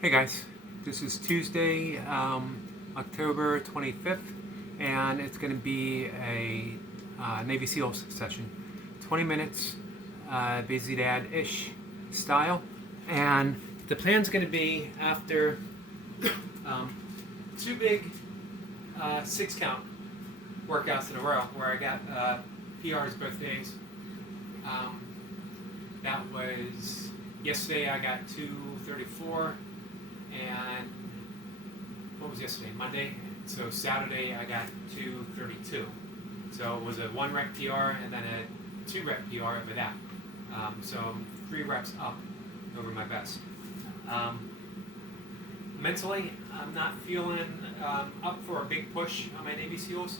Hey guys, this is Tuesday, October 25th, and it's going to be a Navy SEALs session. 20 minutes, busy dad-ish style. And the plan's going to be after two big 6 count workouts in a row where I got PRs both days. That was yesterday. I got 234. And what was yesterday? Monday. So Saturday I got 232. So it was a 1 rep PR and then a 2 rep PR over that. So I'm 3 reps up over my best. Mentally, I'm not feeling up for a big push on my Navy SEALs.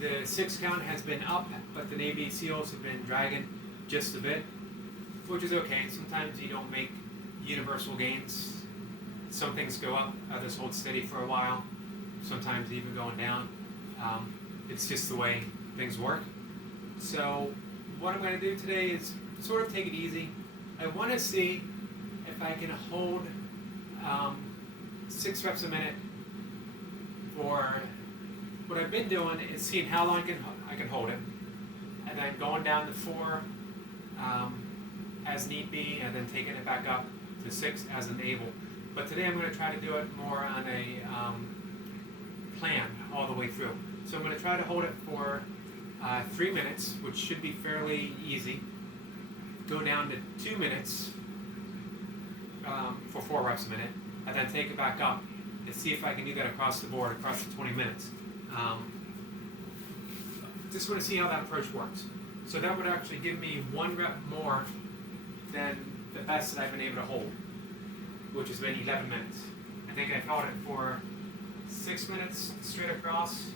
The 6 count has been up, but the Navy SEALs have been dragging just a bit, which is okay. Sometimes you don't make universal gains. Some things go up, others hold steady for a while, sometimes even going down. It's just the way things work. So what I'm going to do today is sort of take it easy. I want to see if I can hold 6 reps a minute. For what I've been doing is seeing how long I can hold it, and then going down to 4 as need be, and then taking it back up to 6 as enabled. But today I'm going to try to do it more on a plan all the way through. So I'm going to try to hold it for 3 minutes, which should be fairly easy. Go down to 2 minutes for 4 reps a minute, and then take it back up and see if I can do that across the board, across the 20 minutes. Just want to see how that approach works. So that would actually give me 1 rep more than the best that I've been able to hold, which has been 11 minutes. I think I've held it for 6 minutes straight across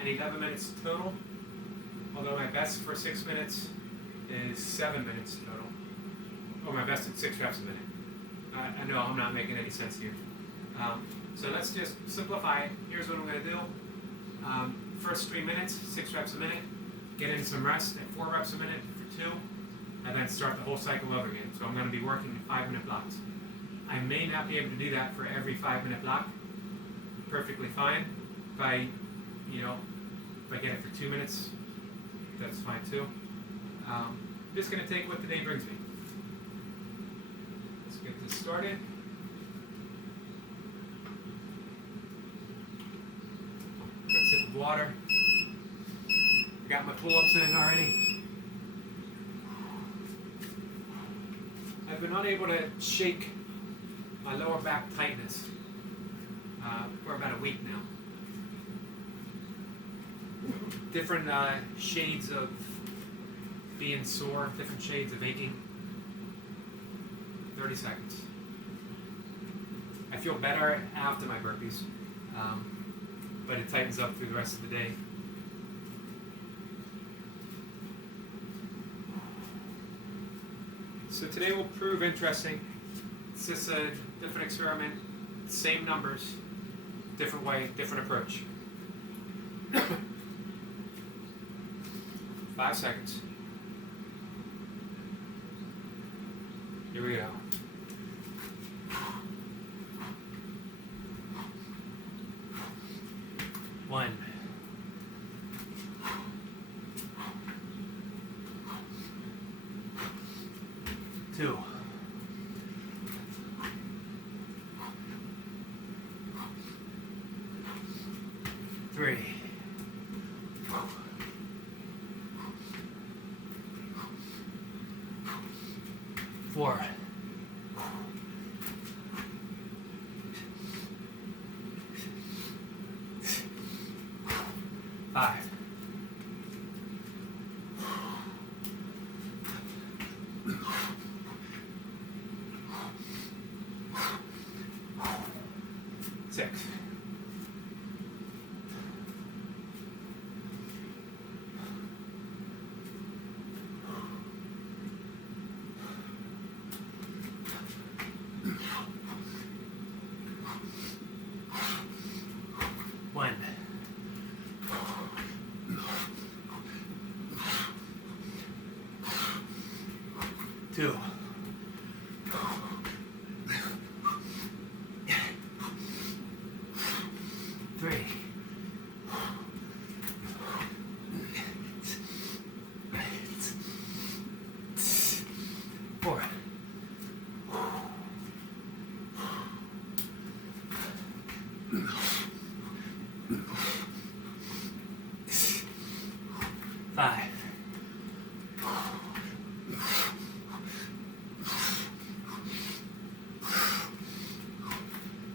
and 11 minutes total, although my best for 6 minutes is 7 minutes total, or my best at 6 reps a minute. I know I'm not making any sense here. So let's just simplify it. Here's what I'm going to do. First 3 minutes, 6 reps a minute, get in some rest at 4 reps a minute for 2, and then start the whole cycle over again. So I'm going to be working in 5-minute blocks. I may not be able to do that for every 5-minute block. Perfectly fine. If I get it for 2 minutes, that's fine too. I'm just going to take what the day brings me. Let's get this started. Quick sip of water. I got my pull-ups in already. I've been unable to shake my lower back tightness for about a week now. Different shades of being sore, different shades of aching. 30 seconds. I feel better after my burpees, but it tightens up through the rest of the day. So today will prove interesting. It's just a different experiment, same numbers, different way, different approach. 5 seconds. Here we go. 1. 2. 3. 4. 5. 6. 1. 2.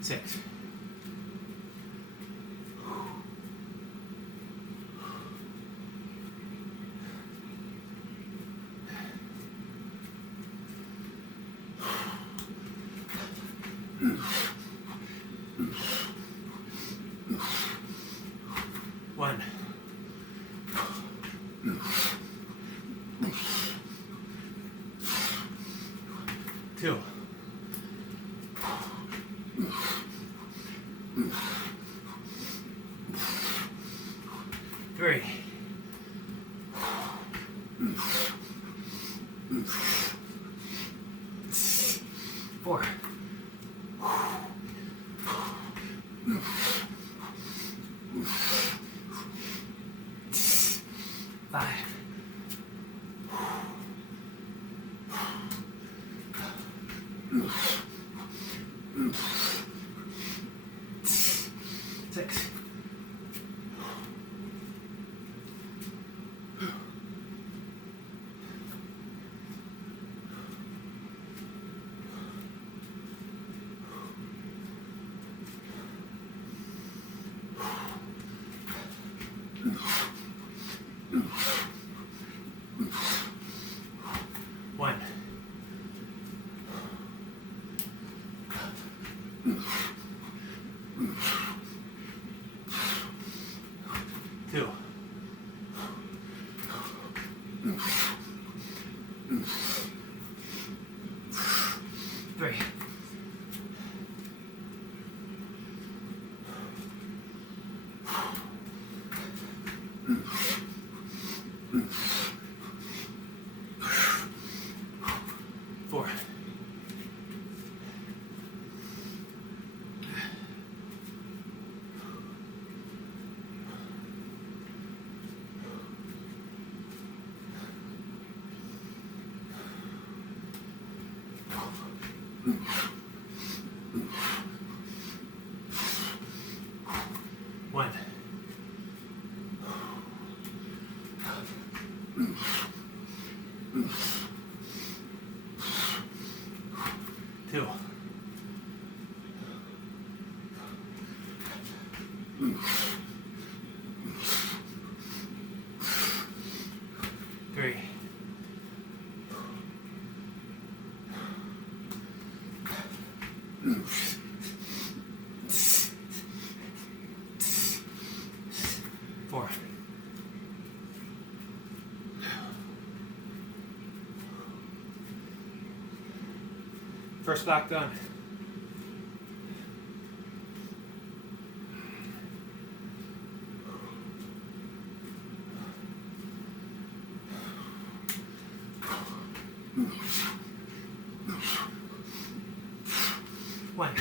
6. 1. 2. 3. 4. 5. 6. 1. 2. 3. 4. 1. 2. 3. 4. First block done. One.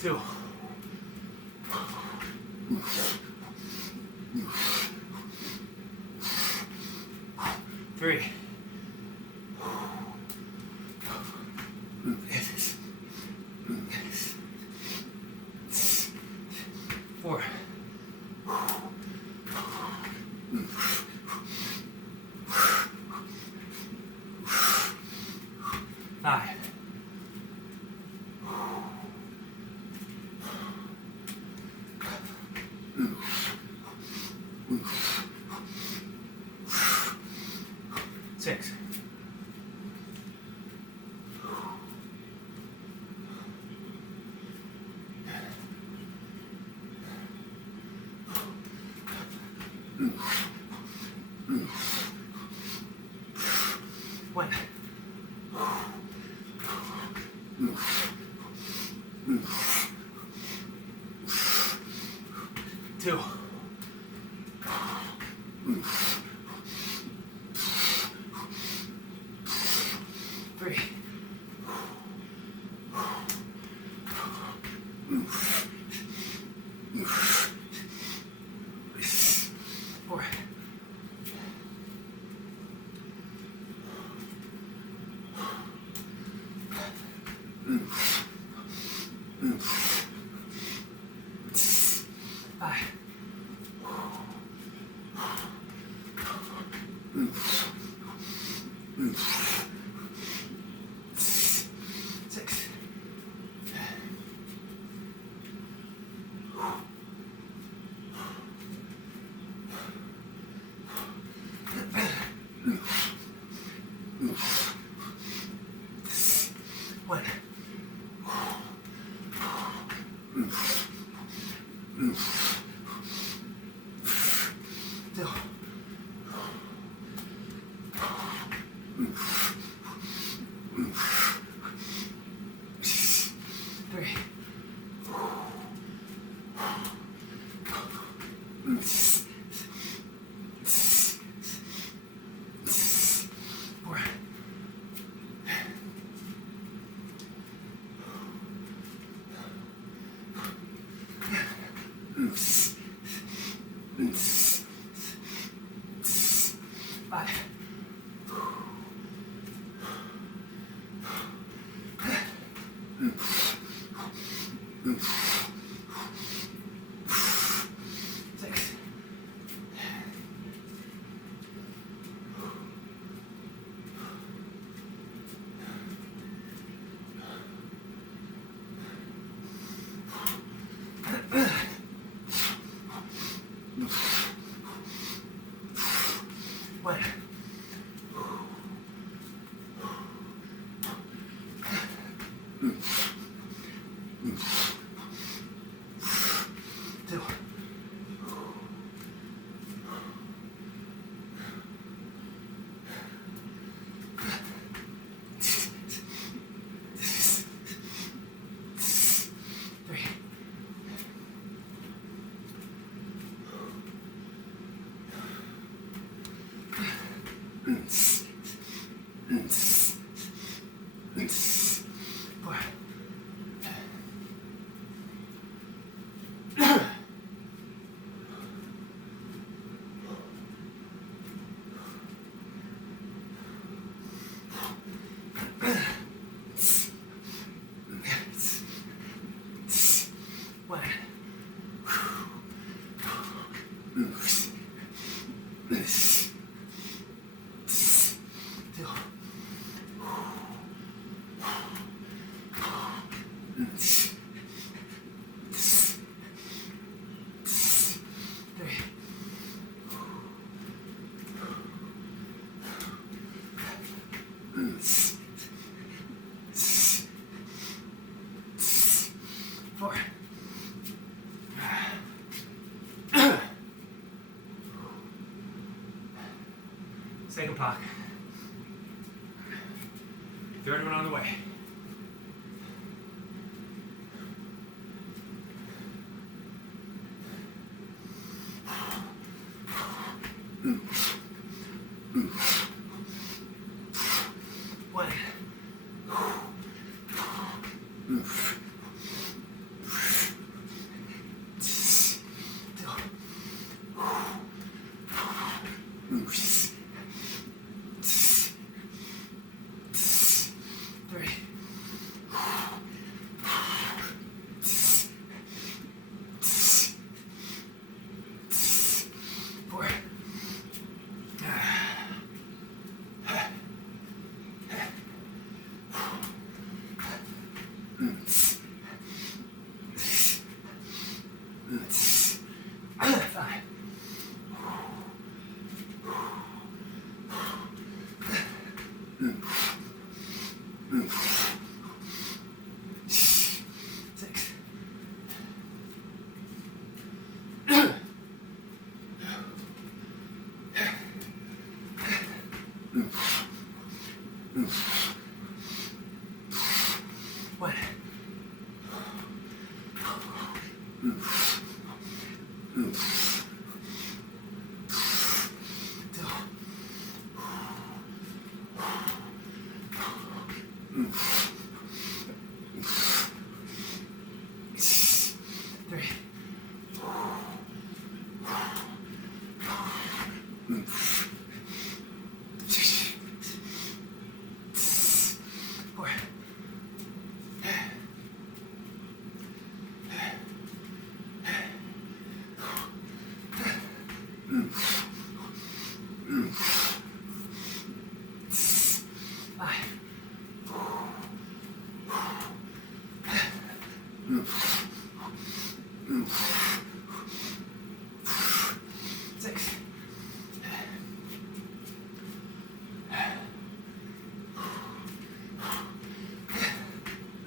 2. 3. 4. 5. 6. 1. 2. 3. 4. 5. 6. 6. One. Two. 3. 4. 5. 6. 1. 2. 3. 4. 1. 2. 3. 4. Second block. Third one on the way. One.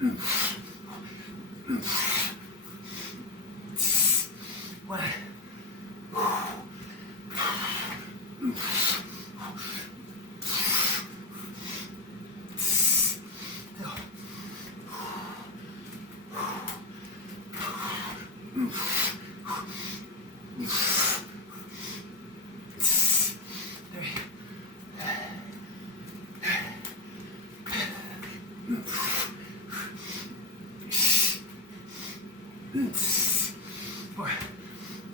One. Four. One.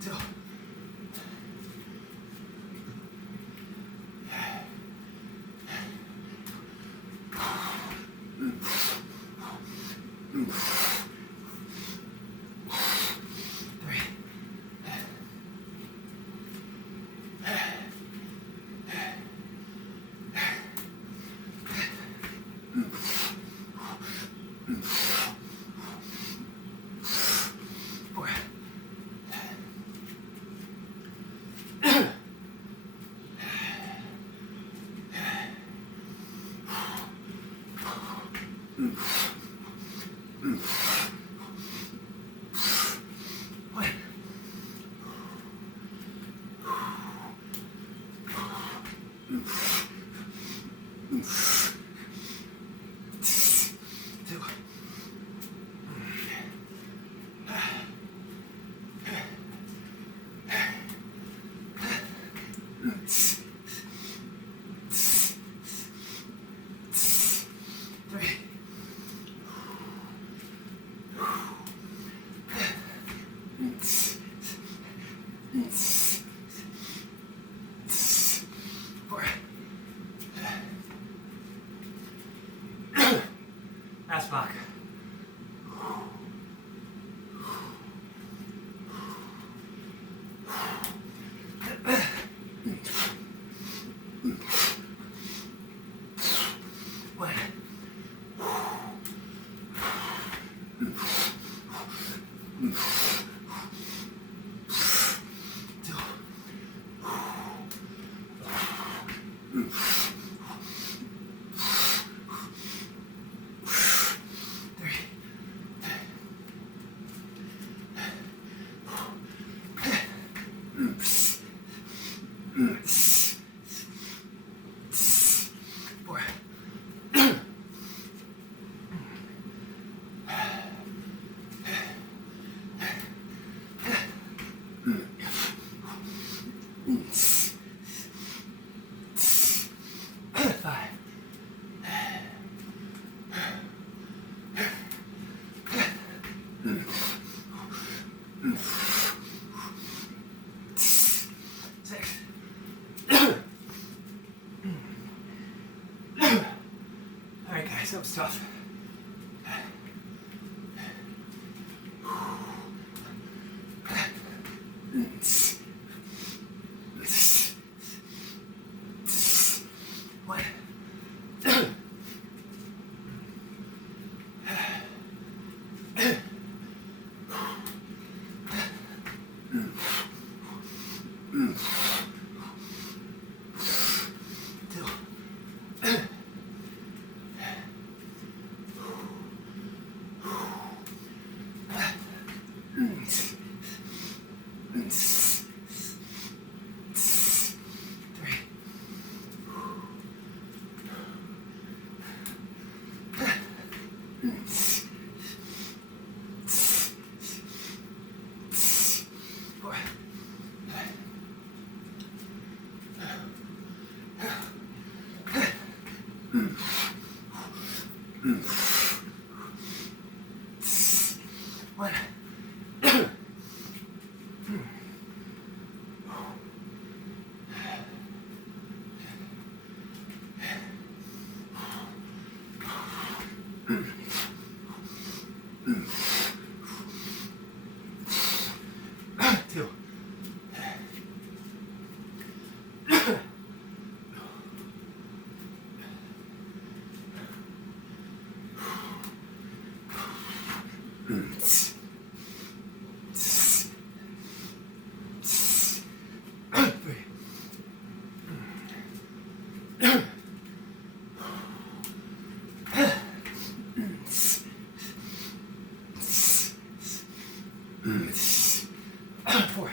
Two. Three. Four. One. Two. Three. Four. Last block. One. Two. Three. Four. Five. Six. All right, guys, that was tough. One. Two. Three. Four. One. Two. Four.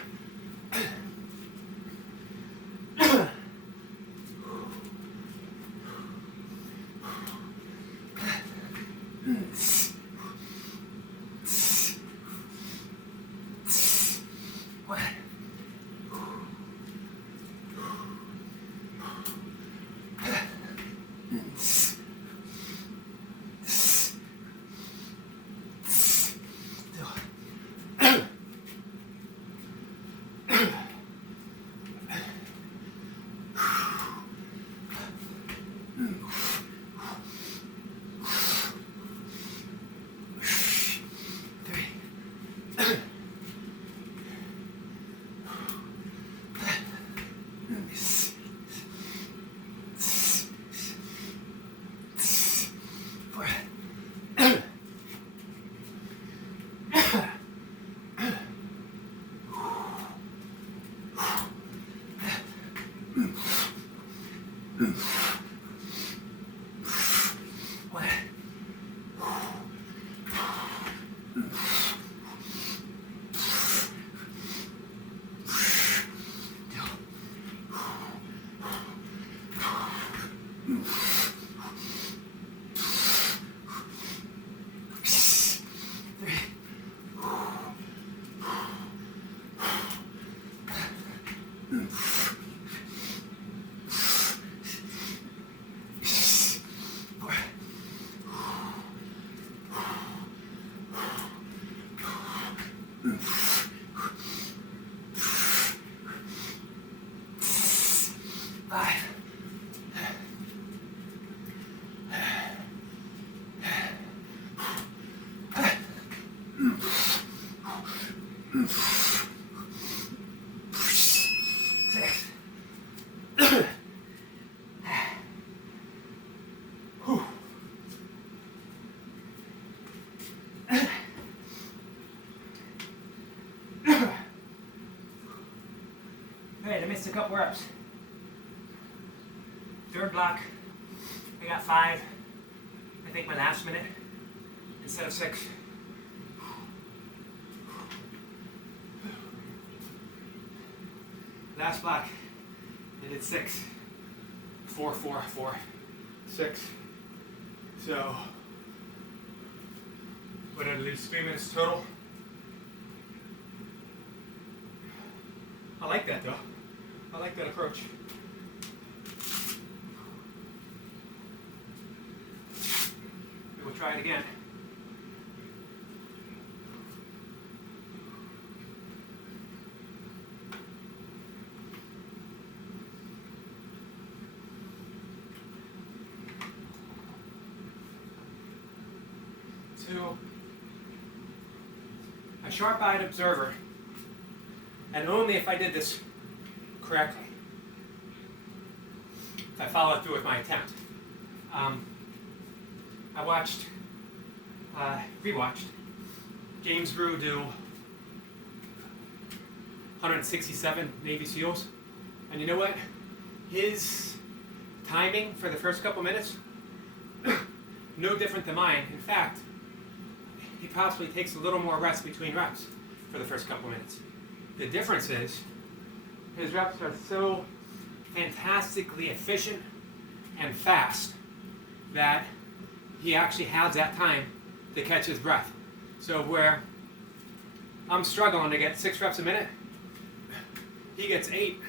Alright, I missed a couple reps. Third block, I got 5. I think my last minute instead of 6. Last block, I did 6. 4, 4, 4, 6. So, what did I lose? 3 minutes total. I like that though. I like that approach. We'll try it again. To a sharp-eyed observer, and only if I did this correctly, if I followed through with my attempt. I watched, rewatched James Brew do 167 Navy SEALs, and you know what? His timing for the first couple minutes, no different than mine. In fact, he possibly takes a little more rest between reps for the first couple minutes. The difference is his reps are so fantastically efficient and fast that he actually has that time to catch his breath. So where I'm struggling to get 6 reps a minute, he gets 8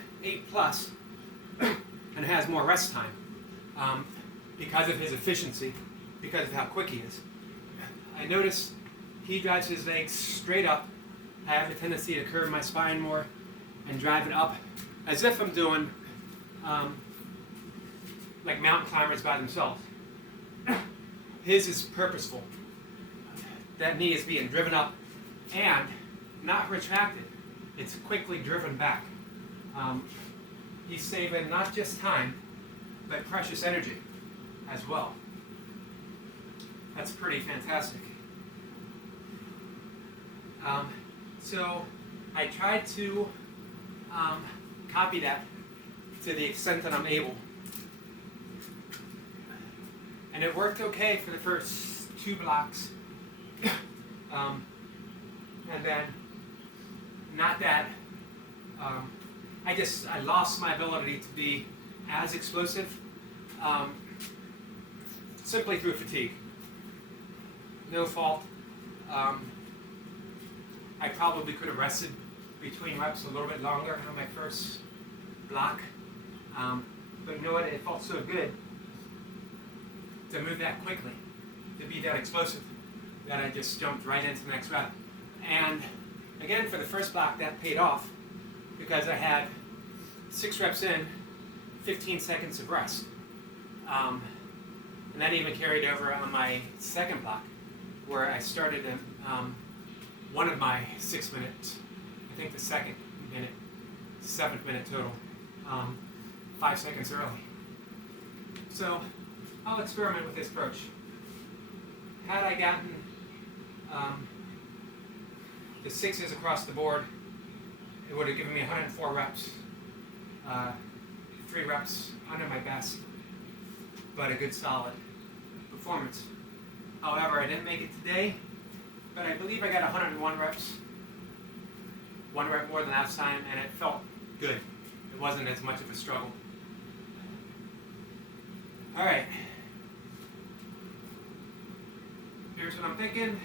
plus, and has more rest time because of his efficiency because of how quick he is. I notice he drives his legs straight up. I have a tendency to curve my spine more and drive it up as if I'm doing like mountain climbers by themselves. His is purposeful. That knee is being driven up and not retracted. It's quickly driven back. He's saving not just time, but precious energy as well. That's pretty fantastic. So I tried to copy that to the extent that I'm able. And it worked okay for the first 2 blocks. And then, not that, I lost my ability to be as explosive simply through fatigue. No fault. I probably could have rested between reps a little bit longer on my first block. But you know what, it felt so good to move that quickly, to be that explosive, that I just jumped right into the next rep. And again, for the first block, that paid off because I had 6 reps in, 15 seconds of rest. And that even carried over on my second block, where I started in one of my 6 minutes, I think the 2nd minute, 7th minute total, 5 seconds early. So I'll experiment with this approach. Had I gotten the 6s across the board, it would have given me 104 reps, 3 reps under my best, but a good solid performance. However, I didn't make it today, but I believe I got 101 reps, 1 rep more than last time, and it felt good. It wasn't as much of a struggle. All right. Here's what I'm thinking.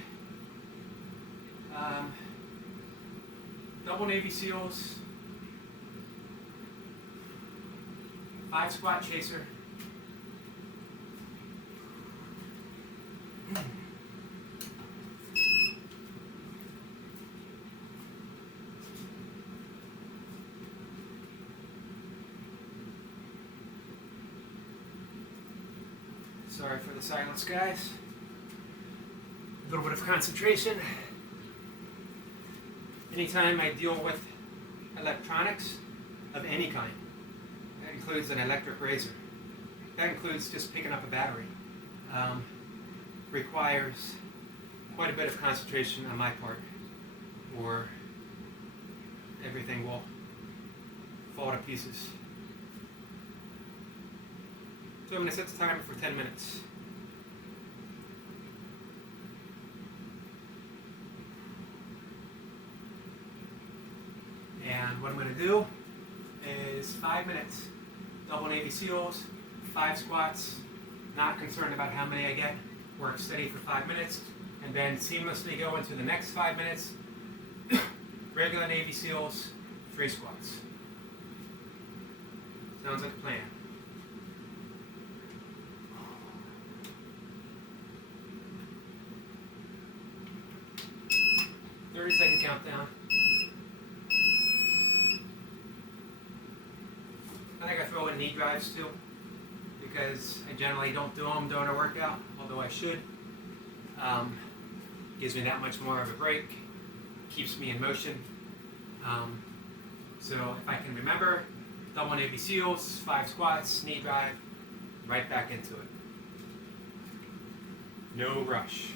Double Navy SEALs, 5 squat chaser, sorry for the silence, guys. A little bit of concentration. Anytime I deal with electronics of any kind, that includes an electric razor, that includes just picking up a battery, requires quite a bit of concentration on my part, or everything will fall to pieces. So I'm going to set the timer for 10 minutes. And what I'm going to do is 5 minutes, double Navy SEALs, 5 squats, not concerned about how many I get, work steady for 5 minutes, and then seamlessly go into the next 5 minutes, regular Navy SEALs, 3 squats. Sounds like a plan. Second countdown. I think I throw in knee drives too, because I generally don't do them during a workout, although I should. Gives me that much more of a break, keeps me in motion. So if I can remember, double Navy SEALs, 5 squats, knee drive, right back into it. No rush.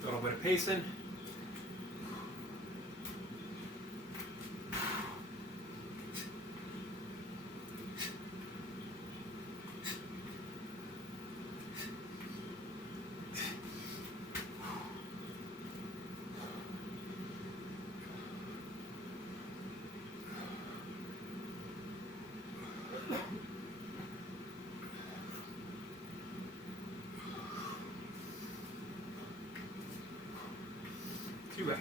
A little bit of pacing. 2 reps.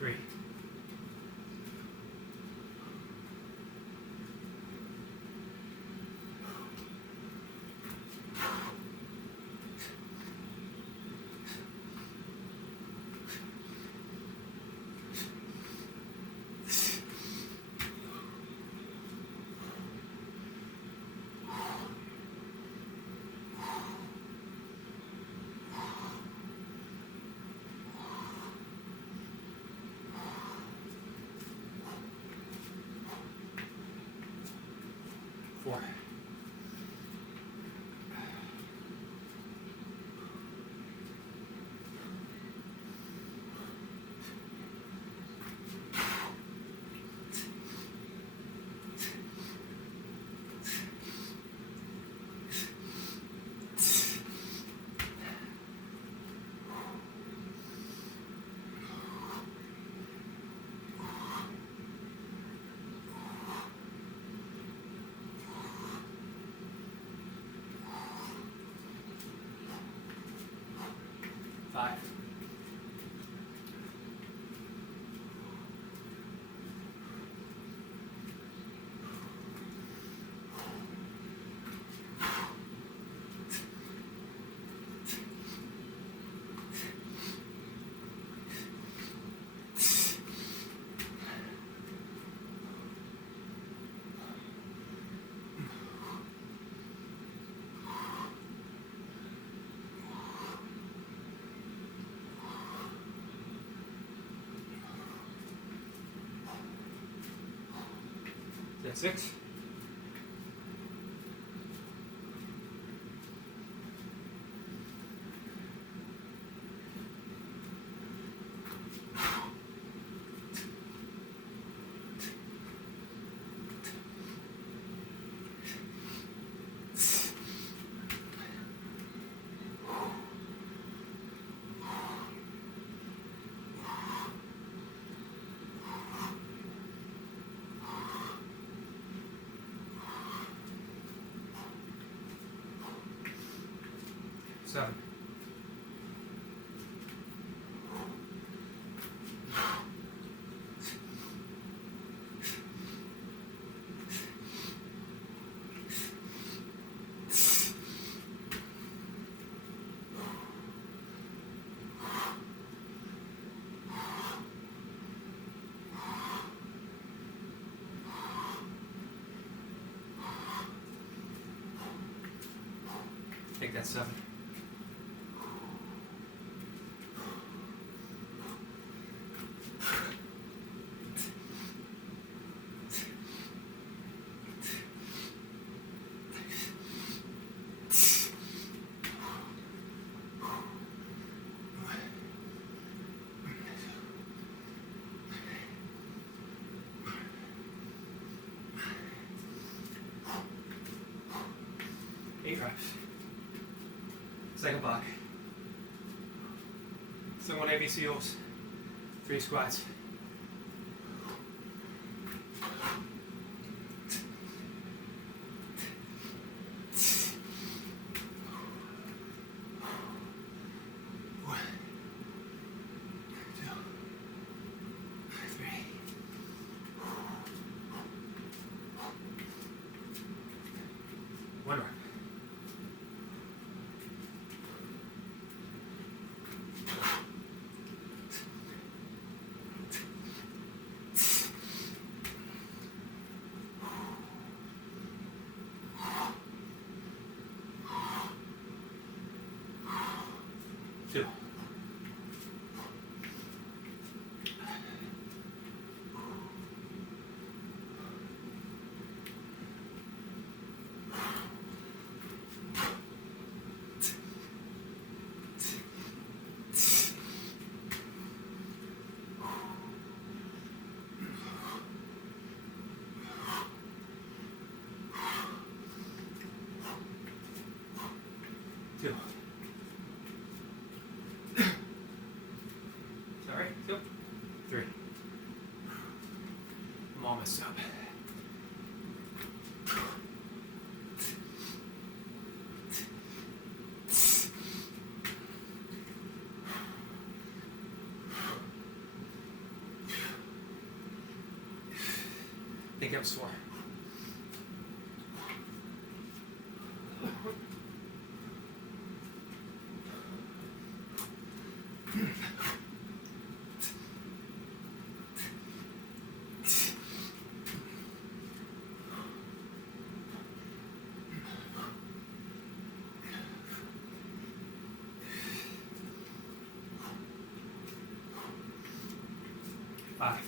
Three. Four. Five. That's 6. Seven. Take that 7. Eight reps. Second block. Single Navy SEALs. 3 squats. One rep. Two. 2. Sorry, 2, 3. I'm almost up. I think that was 4. Five.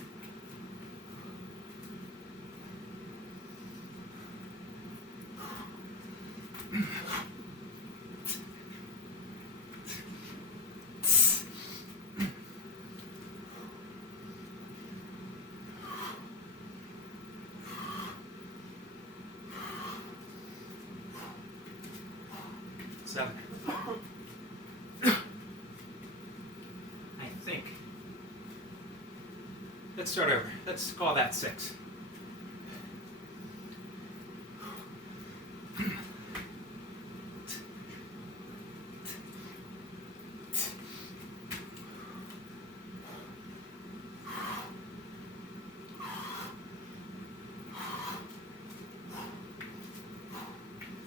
7. I think. Let's start over. Let's call that 6.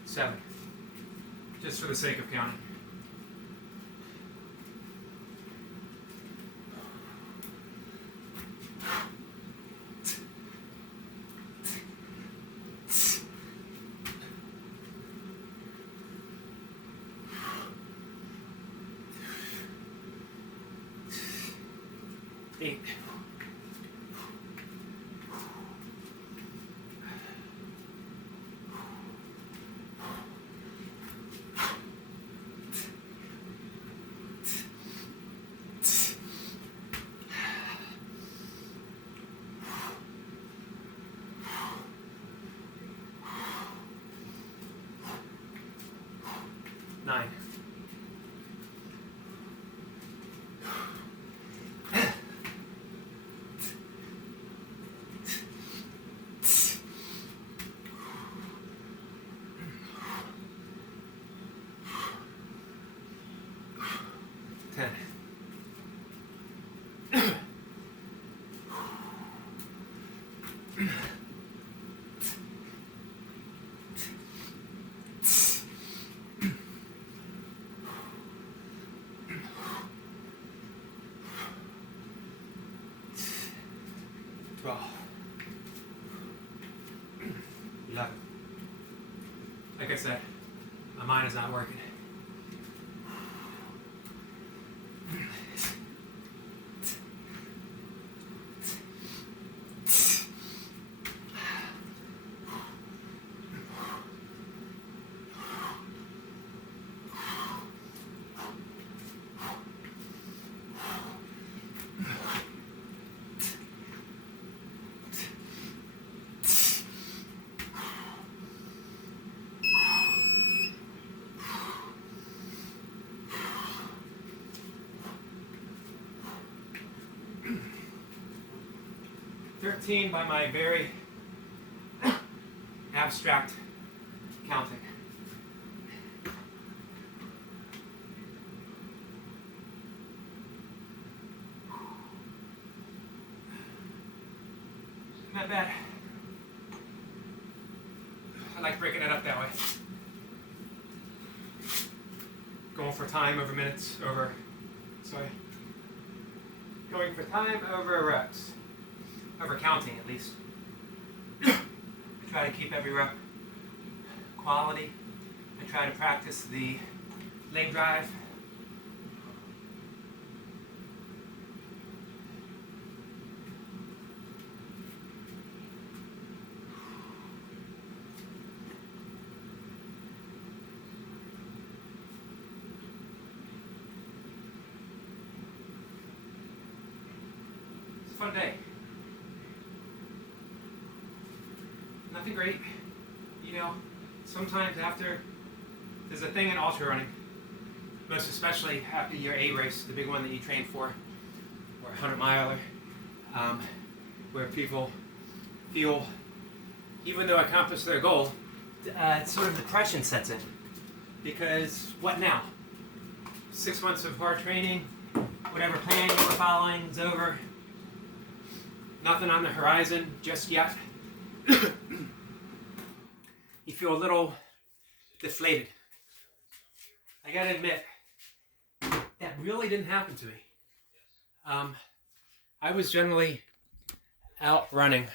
Seven. Just for the sake of counting. Eight. 9. 10. 12. 11. Like I said, my mind is not working. 13 by my very abstract counting. Not bad. I like breaking it up that way. Going for time over minutes, going for time over reps. Over counting, at least. I try to keep every rep quality. I try to practice the leg drive. It's a fun day. Nothing great. You know, sometimes after, there's a thing in ultra running. most especially after your A race, the big one that you train for, or 100-miler, where people feel, even though accomplished their goal, sort of depression sets in. Because what now? 6 months of hard training, whatever plan you were following is over. Nothing on the horizon just yet. You feel a little deflated. I gotta admit, that really didn't happen to me. I was generally out running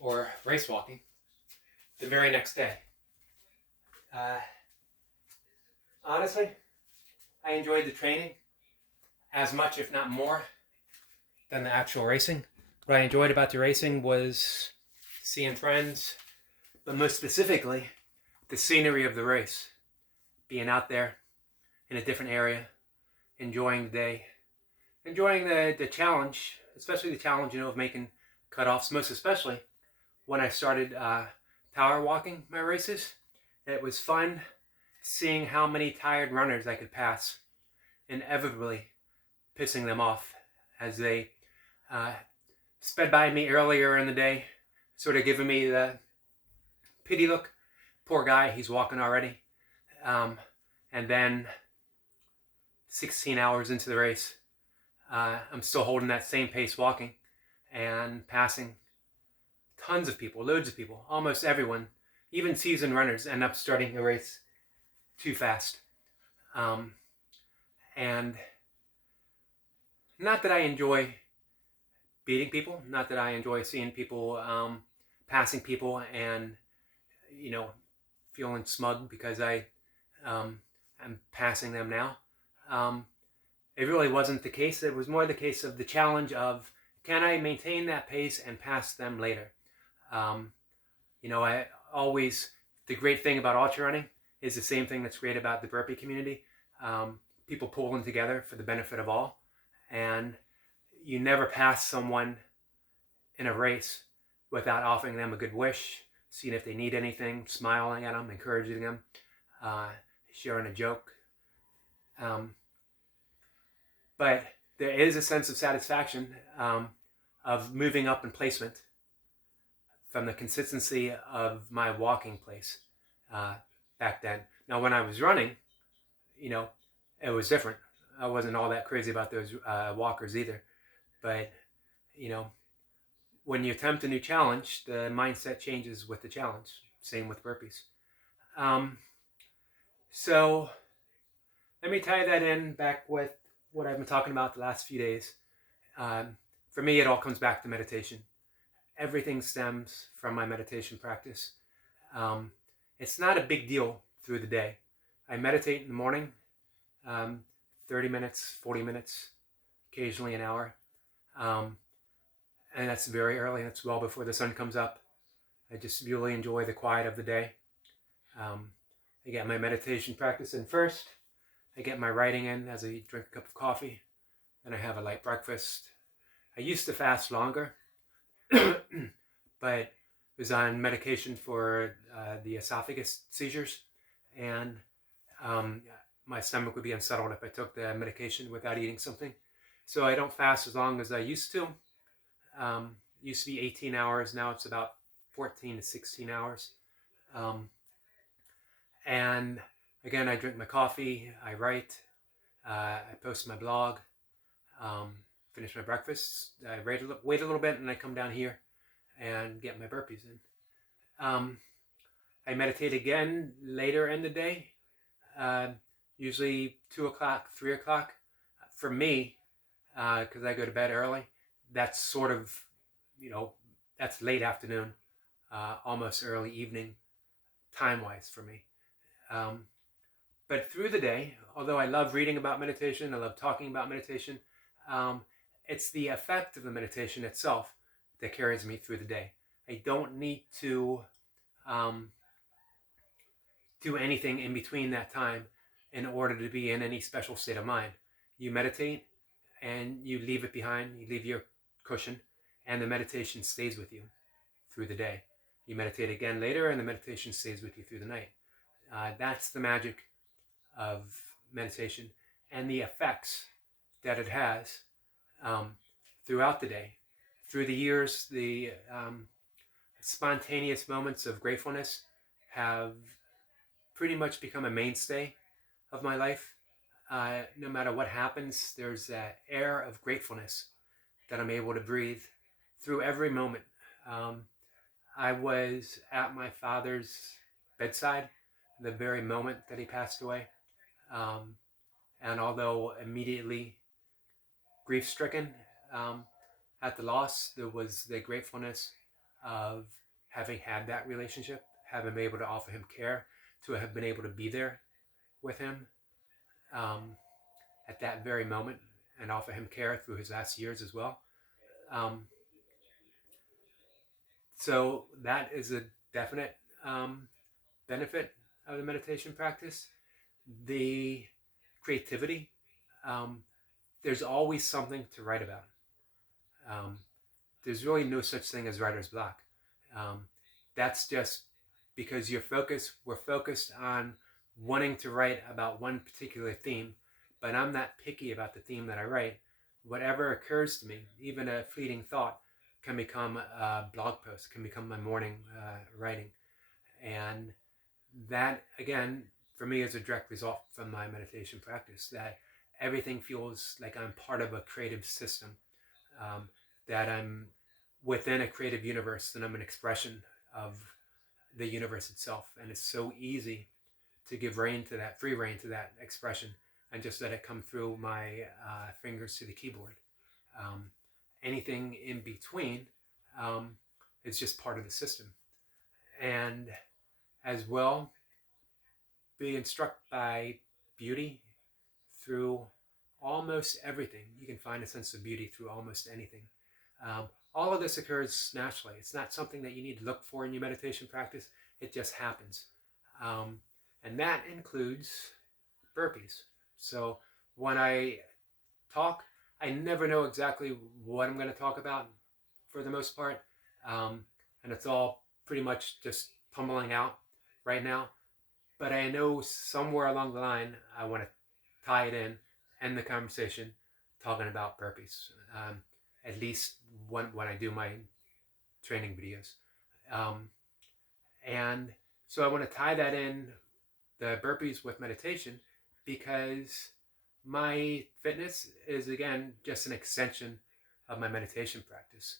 or race walking the very next day. Honestly, I enjoyed the training as much, if not more, than the actual racing. What I enjoyed about the racing was seeing friends, but most specifically, the scenery of the race. Being out there in a different area, enjoying the day, enjoying the challenge, especially the challenge, of making cutoffs, most especially when I started power walking my races. It was fun seeing how many tired runners I could pass, inevitably pissing them off as they sped by me earlier in the day, sort of giving me the pity look. Poor guy, he's walking already. And then 16 hours into the race, I'm still holding that same pace walking and passing tons of people, loads of people, almost everyone. Even seasoned runners end up starting a race too fast. And not that I enjoy beating people, not that I enjoy seeing people passing people and, feeling smug because I'm passing them now. It really wasn't the case. It was more the case of the challenge of, can I maintain that pace and pass them later? The great thing about ultra running is the same thing that's great about the Burpee community. People pulling together for the benefit of all. And you never pass someone in a race without offering them a good wish, seeing if they need anything, smiling at them, encouraging them, sharing a joke. But there is a sense of satisfaction of moving up in placement from the consistency of my walking pace back then. Now, when I was running, it was different. I wasn't all that crazy about those walkers either. But, when you attempt a new challenge, the mindset changes with the challenge. Same with burpees. So let me tie that in back with what I've been talking about the last few days. For me, it all comes back to meditation. Everything stems from my meditation practice. It's not a big deal through the day. I meditate in the morning, 30 minutes, 40 minutes, occasionally an hour. And that's very early, and it's well before the sun comes up. I just really enjoy the quiet of the day. I get my meditation practice in first. I get my writing in as I drink a cup of coffee. Then I have a light breakfast. I used to fast longer, but was on medication for the esophagus seizures, and my stomach would be unsettled if I took the medication without eating something. So I don't fast as long as I used to. Used to be 18 hours, now it's about 14 to 16 hours. And again, I drink my coffee, I write, I post my blog, finish my breakfast, I wait a little bit, and I come down here and get my burpees in. I meditate again later in the day, usually 2 o'clock, 3 o'clock. For me, because I go to bed early, that's sort of, that's late afternoon, almost early evening, time-wise for me. But through the day, although I love reading about meditation, I love talking about meditation, it's the effect of the meditation itself that carries me through the day. I don't need to do anything in between that time in order to be in any special state of mind. You meditate and you leave it behind, you leave your cushion, and the meditation stays with you through the day. You meditate again later and the meditation stays with you through the night. That's the magic of meditation and the effects that it has um, throughout the day. Through the years, the spontaneous moments of gratefulness have pretty much become a mainstay of my life. No matter what happens, there's that air of gratefulness that I'm able to breathe through every moment. Um, I was at my father's bedside the very moment that he passed away. Um, and although immediately grief stricken at the loss, there was the gratefulness of having had that relationship, having been able to offer him care, to have been able to be there with him um, at that very moment and offer him care through his last years as well. Um, so that is a definite benefit of the meditation practice. The creativity, um, there's always something to write about. Um, there's really no such thing as writer's block. Um, that's just because we're focused on wanting to write about one particular theme, but I'm not picky about the theme that I write. Whatever occurs to me, even a fleeting thought, can become a blog post, can become my morning writing. And that, again, for me is a direct result from my meditation practice, that everything feels like I'm part of a creative system, um, that I'm within a creative universe, and I'm an expression of the universe itself. And it's so easy to give rein to that, free rein to that expression, and just let it come through my fingers to the keyboard. Um, Anything in between is just part of the system. And as well, being struck by beauty through almost everything. You can find a sense of beauty through almost anything. All of this occurs naturally. It's not something that you need to look for in your meditation practice. It just happens. And that includes burpees. So when I talk, I never know exactly what I'm going to talk about for the most part. And it's all pretty much just tumbling out right now. But I know somewhere along the line, I want to tie it in, end the conversation, talking about burpees. At least when I do my training videos. And so I want to tie that in, the burpees with meditation, because my fitness is, again, just an extension of my meditation practice.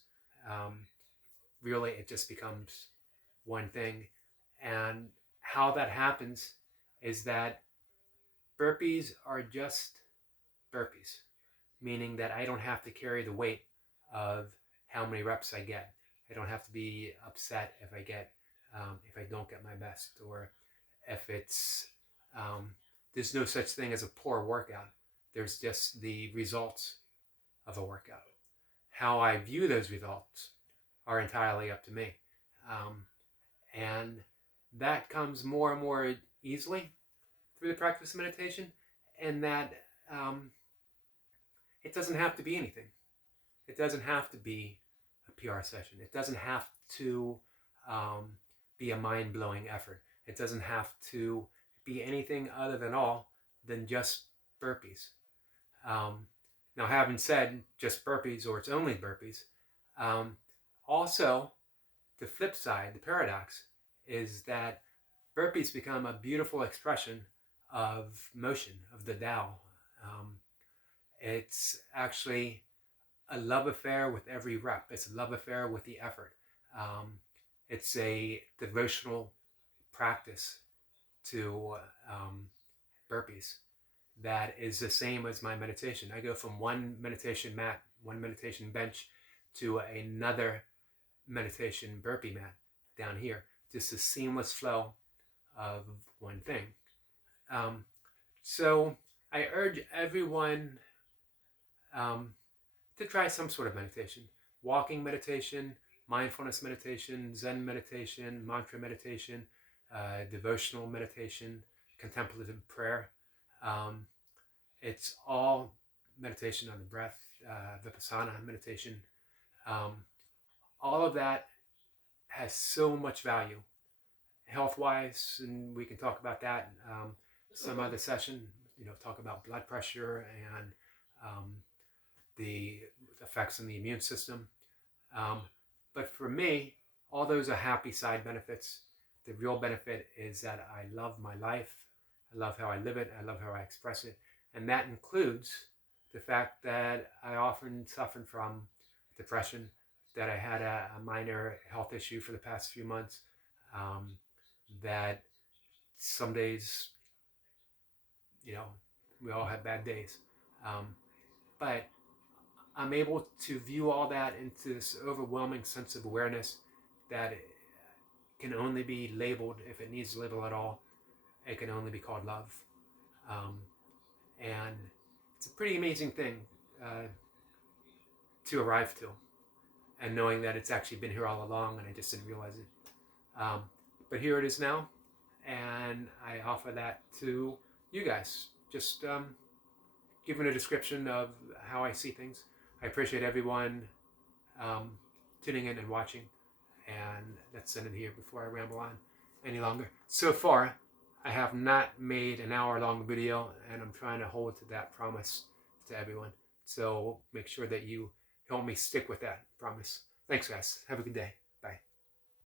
Really, it just becomes one thing. And how that happens is that burpees are just burpees, meaning that I don't have to carry the weight of how many reps I get. I don't have to be upset if I don't get my best, or if it's there's no such thing as a poor workout. There's just the results of a workout. How I view those results are entirely up to me, and that comes more and more easily through the practice of meditation, and that it doesn't have to be anything. It doesn't have to be a PR session. It doesn't have to be a mind-blowing effort. It doesn't have to be anything other than just burpees. Now, having said just burpees, or it's only burpees, also the flip side, the paradox, is that burpees become a beautiful expression of motion, of the Tao. It's actually a love affair with every rep. It's a love affair with the effort. It's a devotional practice to burpees that is the same as my meditation. I go from one meditation mat, one meditation bench, to another meditation burpee mat down here. Just a seamless flow of one thing. So I urge everyone to try some sort of meditation. Walking meditation, mindfulness meditation, Zen meditation, mantra meditation, devotional meditation, contemplative prayer. It's all meditation on the breath, vipassana meditation. All of that has so much value, health-wise, and we can talk about that some other session. Talk about blood pressure and the effects on the immune system. But for me, all those are happy side benefits. The real benefit is that I love my life. I love how I live it. I love how I express it. And that includes the fact that I often suffered from depression, that I had a minor health issue for the past few months, that some days, we all have bad days. But I'm able to view all that into this overwhelming sense of awareness that it can only be labeled, if it needs a label at all, it can only be called love. And it's a pretty amazing thing to arrive to, and knowing that it's actually been here all along and I just didn't realize it. But here it is now, and I offer that to you guys. Just giving a description of how I see things. I appreciate everyone tuning in and watching, and let's end it here before I ramble on any longer. So far, I have not made an hour-long video, and I'm trying to hold to that promise to everyone. So make sure that you help me stick with that promise. Thanks, guys. Have a good day.